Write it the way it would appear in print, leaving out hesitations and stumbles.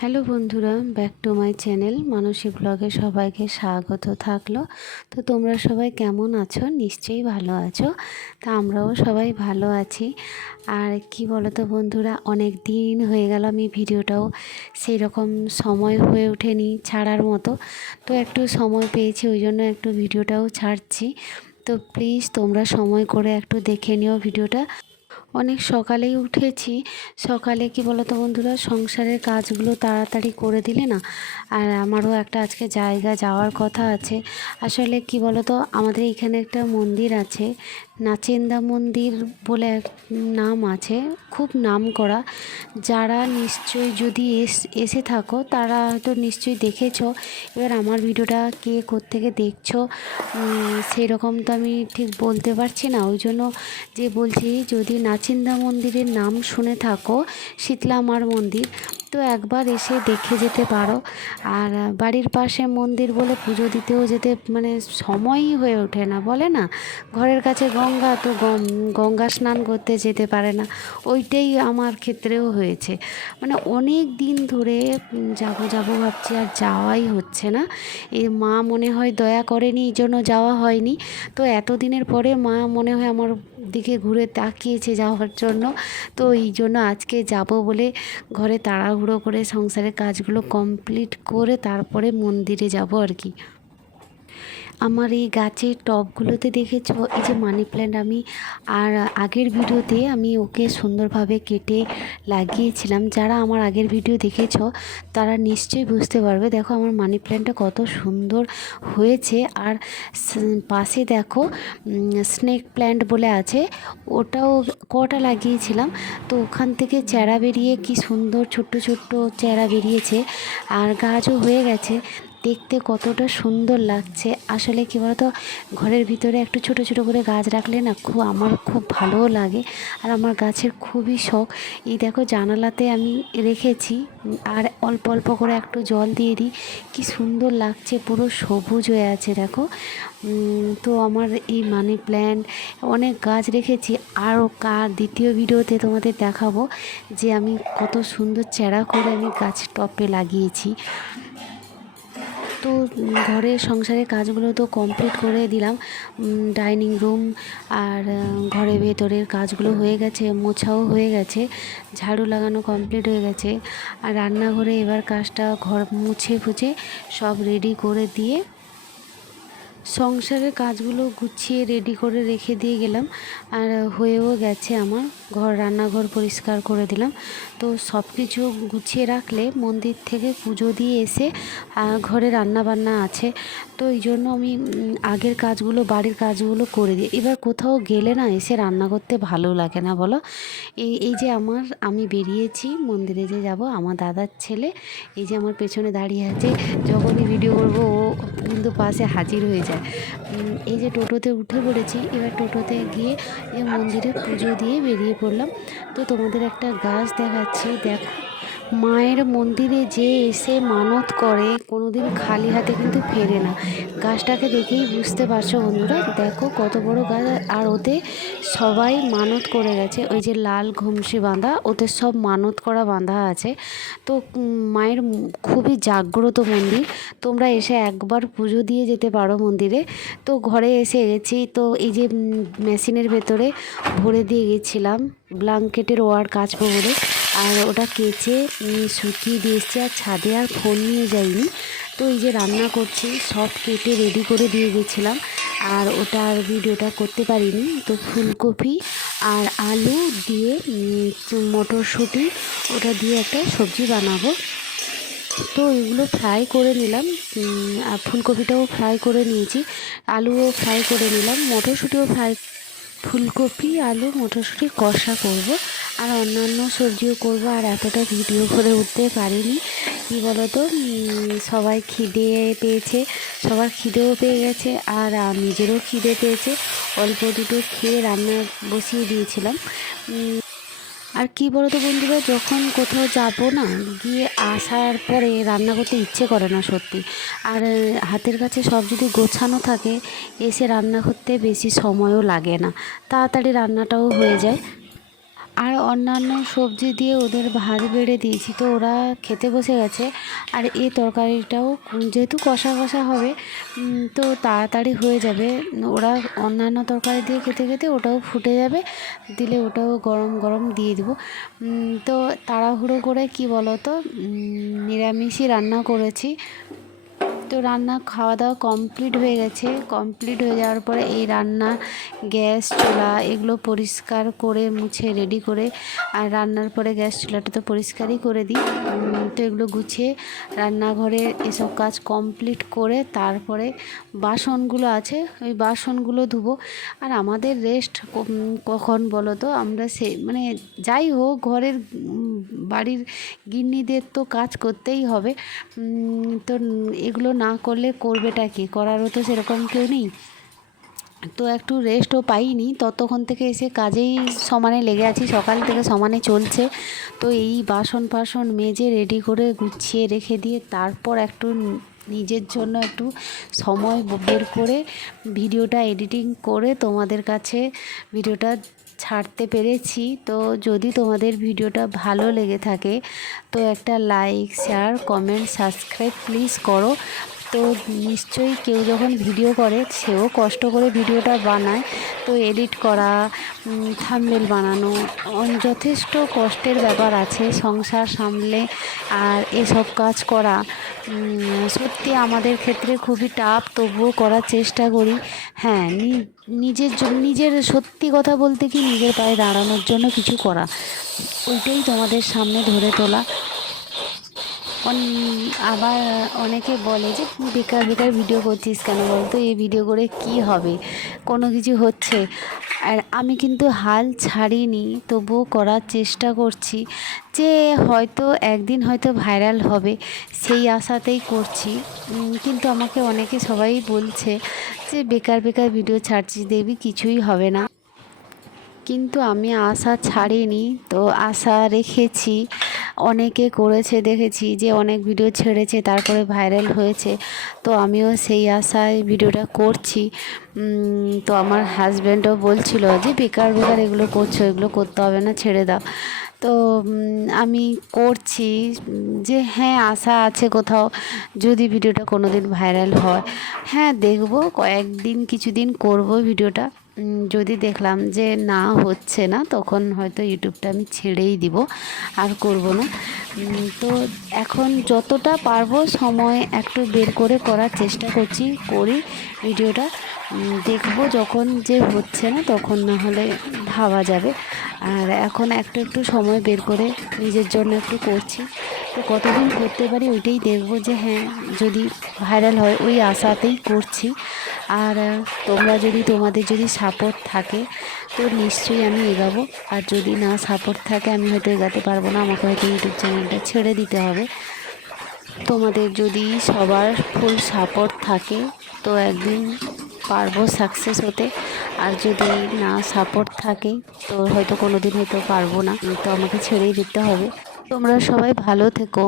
Hello বন্ধুরা, back to my channel মানসী ব্লগে সবাইকে স্বাগত থাকলো। তো তোমরা সবাই কেমন আছো? নিশ্চয়ই ভালো আছো। তা আমরাও সবাই ভালো আছি। আর কি বলো তো বন্ধুরা, অনেক দিন হয়ে গেল আমি ভিডিওটাও সেই রকম সময় হয়ে ওঠেনি ছাড়ার মতো। তো একটু সময় পেয়েছি, ওই জন্য একটু ভিডিওটাও ছাড়ছি। তো প্লিজ তোমরা সময় করে একটু দেখে নিও ভিডিওটা। অনেক সকালেই উঠেছি। সকালে কি বলো তো বন্ধুরা, সংসারের কাজগুলো তাড়াতাড়ি করে দিলে না, আর আমারও একটা আজকে জায়গা যাওয়ার কথা আছে। আসলে কি বলো তো, আমাদের এখানে একটা মন্দির আছে, নাচেন্দা মন্দির বলে এক নাম আছে, খুব নাম করা। যারা নিশ্চয়ই যদি এসে থাকো তারা হয়তো নিশ্চয়ই দেখেছো। এবার আমার ভিডিওটা কে কোত্থেকে দেখছো সেই রকম তো আমি ঠিক বলতে পারছি না, ওই জন্য যে বলছি, যদি নাচিন্দা মন্দিরের নাম শুনে থাকো, শীতলা মার মন্দির, তো একবার এসে দেখে যেতে পারো। আর বাড়ির পাশে মন্দির বলে পুজো দিতেও যেতে মানে সময়ই হয়ে ওঠে না, বলে না ঘরের কাছে গঙ্গা, তো গঙ্গা স্নান করতে যেতে পারে না। ওইটাই আমার ক্ষেত্রেও হয়েছে। মানে অনেক দিন ধরে যাবো যাবো ভাবছি, আর যাওয়াই হচ্ছে না। এই মা মনে হয় দয়া করেনি, এই জন্য যাওয়া হয়নি। তো এতদিনের পরে মা মনে হয় আমার দিকে ঘুরে তাকিয়েছে যাওয়ার জন্য। তো এই জন্য আজকে যাব বলে ঘরে তাড়াহুড়ো করে সংসারের কাজগুলো কমপ্লিট করে তারপরে মন্দিরে যাব আর কি। আমার এই গাছের টবগুলোতে দেখেছো, এই যে মানি প্ল্যান্ট, আমি আর আগের ভিডিওতে আমি ওকে সুন্দরভাবে কেটে লাগিয়েছিলাম। যারা আমার আগের ভিডিও দেখেছো তারা নিশ্চয়ই বুঝতে পারবে। দেখো আমার মানি প্ল্যান্টটা কত সুন্দর হয়েছে। আর পাশে দেখো স্নেক প্ল্যান্ট বলে আছে, ওটাও কটা লাগিয়েছিলাম। তো ওখান থেকে চারা বেরিয়ে কি সুন্দর ছোট্ট ছোট্ট চারা বেরিয়েছে, আর গাছও হয়ে গেছে। দেখতে কতটা সুন্দর লাগছে। আসলে কী বলতো, ঘরের ভিতরে একটু ছোট ছোট করে গাছ রাখলে না আমার খুব ভালোও লাগে। আর আমার গাছের খুবই শখ। এই দেখো জানালাতে আমি রেখেছি, আর অল্প অল্প করে একটু জল দিয়ে দিই, কি সুন্দর লাগছে, পুরো সবুজ হয়ে আছে দেখো। তো আমার এই মানি প্ল্যান্ট, অনেক গাছ রেখেছি। আরও দ্বিতীয় ভিডিওতে তোমাদের দেখাবো যে আমি কত সুন্দর চারা করে আমি গাছ টবে লাগিয়েছি। তো ঘরের সংসারের কাজগুলো তো কমপ্লিট করে দিলাম। ডাইনিং রুম আর ঘরের ভেতরের কাজগুলো হয়ে গেছে, মোছাও হয়ে গেছে, ঝাড়ু লাগানো কমপ্লিট হয়ে গেছে। আর রান্নাঘরে এবার কাজটা ঘর মুছে ফুছে সব রেডি করে দিয়ে সংসারের কাজগুলো গুছিয়ে রেডি করে রেখে দিয়ে গেলাম। আর হয়েও গেছে আমার, রান্নাঘর পরিষ্কার করে দিলাম। তো সব কিছু গুছিয়ে রাখলে মন্দির থেকে পুজো দিয়ে এসে ঘরে রান্না বান্না আছে, তো এই জন্য আমি আগের কাজগুলো, বাড়ির কাজগুলো করে দিই। এবার কোথাও গেলে না এসে রান্না করতে ভালো লাগে না, বলো। এই যে আমি বেরিয়েছি মন্দিরে যে যাব, আমার দাদার ছেলে এই যে আমার পেছনে দাঁড়িয়ে আছে, যখনই ভিডিও করবো ও কিন্তু পাশে হাজির হয়ে যায়। এই যে টোটোতে উঠে পড়েছি, এবার টোটোতে গিয়ে এই মন্দিরে পুজো দিয়ে বেরিয়ে পড়লাম। তো তোমাদের একটা গাছ দেখাচ্ছি, দেখো মায়ের মন্দিরে যে এসে মানত করে কোনোদিন খালি হাতে কিন্তু ফেরে না। গাছটাকে দেখেই বুঝতে পারছো বন্ধুরা, দেখো কত বড় গাছ। আর ওতে সবাই মানত করে গেছে, ওই যে লাল ঘুমসি বাঁধা, ওতে সব মানত করা বাঁধা আছে। তো মায়ের খুবই জাগ্রত মন্দির, তোমরা এসে একবার পুজো দিয়ে যেতে পারো মন্দিরে। তো ঘরে এসে গেছি, তো এই যে মেশিনের ভেতরে ভরে দিয়ে গেছিলাম ব্ল্যাঙ্কেটের ওয়ার কাচবো বলে, আর ওটা কেচে শুকিয়ে দিয়ে এসেছি। আর ছাদে আর ফোন নিয়ে যাইনি। তো এই যে রান্না করছি, সব কেটে রেডি করে দিয়ে গেছিলাম, আর ওটার ভিডিওটা করতে পারিনি। তো ফুলকপি আর আলু দিয়ে মটরশুঁটি ওটা দিয়ে একটা সবজি বানাবো। তো এগুলো ফ্রাই করে নিলাম, আর ফুলকপিটাও ফ্রাই করে নিয়েছি, আলুও ফ্রাই করে নিলাম, মটরশুঁটিও ফ্রাই। ফুলকপি আলু মটরশুঁটি কষা করব, আর অন্যান্য সবজিও করব। আর এতটা ভিডিও করে উঠতে পারিনি, কি বলো তো, সবাই খিদে পেয়েছে, সবার খিদেও পেয়ে গেছে, আর নিজেরও খিদে পেয়েছে। অল্প দুটো খেয়ে রান্না বসিয়ে দিয়েছিলাম। আর কি বলো তো বন্ধুরা, যখন কোথাও যাবো না, গিয়ে আসার পরে রান্না করতে ইচ্ছে করে না সত্যি। আর হাতের কাছে সব যদি গোছানো থাকে, এসে রান্না করতে বেশি সময়ও লাগে না, তাড়াতাড়ি রান্নাটাও হয়ে যায়। আর অন্যান্য সবজি দিয়ে ওদের ভাত বেড়ে দিয়েছি, তো ওরা খেতে বসে গেছে। আর এই তরকারিটাও যেহেতু কষা কষা হবে, তো তাড়াতাড়ি হয়ে যাবে। ওরা অন্যান্য তরকারি দিয়ে খেতে খেতে ওটাও ফুটে যাবে, দিলে ওটাও গরম গরম দিয়ে দেবো। তো তাড়াহুড়ো করে কি বলো তো, নিরামিষই রান্না করেছি। তো রান্না খাওয়া দাওয়া কমপ্লিট হয়ে গেছে। কমপ্লিট হয়ে যাওয়ার পরে এই রান্না, গ্যাস চুলা এগুলো পরিষ্কার করে মুছে রেডি করে, আর রান্নার পরে গ্যাস চুলাটা তো পরিষ্কারই করে দিই। তো এগুলো গুছিয়ে রান্নাঘরে এসব কাজ কমপ্লিট করে তারপরে বাসনগুলো আছে ওই বাসনগুলো ধুবো। আর আমাদের রেস্ট কখন বলো তো, আমরা মানে যাই হোক ঘরের বাড়ির গৃহিণীদের তো কাজ করতেই হবে। তো এগুলো না করলে করবেটা কি, করারও তো সেরকম কেউ নেই। তো একটু রেস্টও পাইনি, ততক্ষণ থেকে এসে কাজেই সমানে লেগে আছি, সকাল থেকে সমানে চলছে। তো এই বাসন ফাসন মেজে রেডি করে গুছিয়ে রেখে দিয়ে তারপর একটু নিজের জন্য একটু সময় বের করে ভিডিওটা এডিটিং করে তোমাদের কাছে ভিডিওটা ছাড়তে পেরেছি। তো যদি তোমাদের ভিডিওটা ভালো লেগে থাকে তো একটা like, share, comment, subscribe please করো। তো নিশ্চয়ই কেউ যখন ভিডিও করে সেও কষ্ট করে ভিডিওটা বানায়, তো এডিট করা, থাম্বনেল বানানো যথেষ্ট কষ্টের ব্যাপার আছে সংসার সামলে। আর এসব কাজ করা সত্যি আমাদের ক্ষেত্রে খুবই টাফ, তবুও করার চেষ্টা করি। হ্যাঁ, নিজের সত্যি কথা বলতে কি নিজের পায়ে দাঁড়ানোর জন্য কিছু করা, ওইটাই তোমাদের সামনে ধরে তোলা। আবার অনেকে বলে যে বেকার বেকার ভিডিও করছিস কেন বলতো, এই ভিডিও করে কি হবে, কোনো কিছু হচ্ছে। আর আমি কিন্তু হাল ছাড়িনি, তবুও করার চেষ্টা করছি যে হয়তো একদিন হয়তো ভাইরাল হবে, সেই আশাতেই করছি। কিন্তু আমাকে অনেকে সবাই বলছে যে বেকার বেকার ভিডিও ছাড়ছিস, দেখবি কিছুই হবে না। কিন্তু আমি আশা ছাড়িনি, তো আশা রেখেছি। অনেকে করেছে দেখেছি যে অনেক ভিডিও ছেড়েছে তারপরে ভাইরাল হয়েছে, তো আমিও সেই আশায় ভিডিওটা করছি। তো আমার হাজব্যান্ডও বলছিল যে বেকার বেকার এগুলো করছো, এগুলো করতে হবে না, ছেড়ে দাও। তো আমি করছি যে হ্যাঁ আশা আছে কোথাও যদি ভিডিওটা কোনো দিন ভাইরাল হয়। হ্যাঁ দেখব, কয়েকদিন কিছুদিন করব ভিডিওটা। যদি দেখলাম যে না হচ্ছে না, তখন হয়তো ইউটিউবটা আমি ছেড়েই দিব, আর করব না। তো এখন যতটা পারবো সময় একটু বের করে করার চেষ্টা করছি, করি ভিডিওটা। দেখব যখন যে হচ্ছে না তখন না হলে ভাবা যাবে। আর এখন একটু সময় বের করে নিজের জন্য একটু করছি। তো কতদিন করতে পারি ওইটাই দেখব, যে হ্যাঁ যদি ভাইরাল হয় ওই আশাতেই করছি। আর তোমাদের যদি সাপোর্ট থাকে তো নিশ্চয়ই আমি এগাবো, আর যদি না সাপোর্ট থাকে আমি হয়তো এগাতে পারবো না, আমাকে হয়তো ইউটিউব চ্যানেলটা ছেড়ে দিতে হবে। তোমাদের যদি সবার ফুল সাপোর্ট থাকে তো একদিন পারবো সাকসেস হতে। আর যদি না সাপোর্ট থাকে তো হয়তো কোনো দিন হয়তো পারবো না, তো আমাকে ছেড়েই দিতে হবে। তোমরা সবাই ভালো থেকো।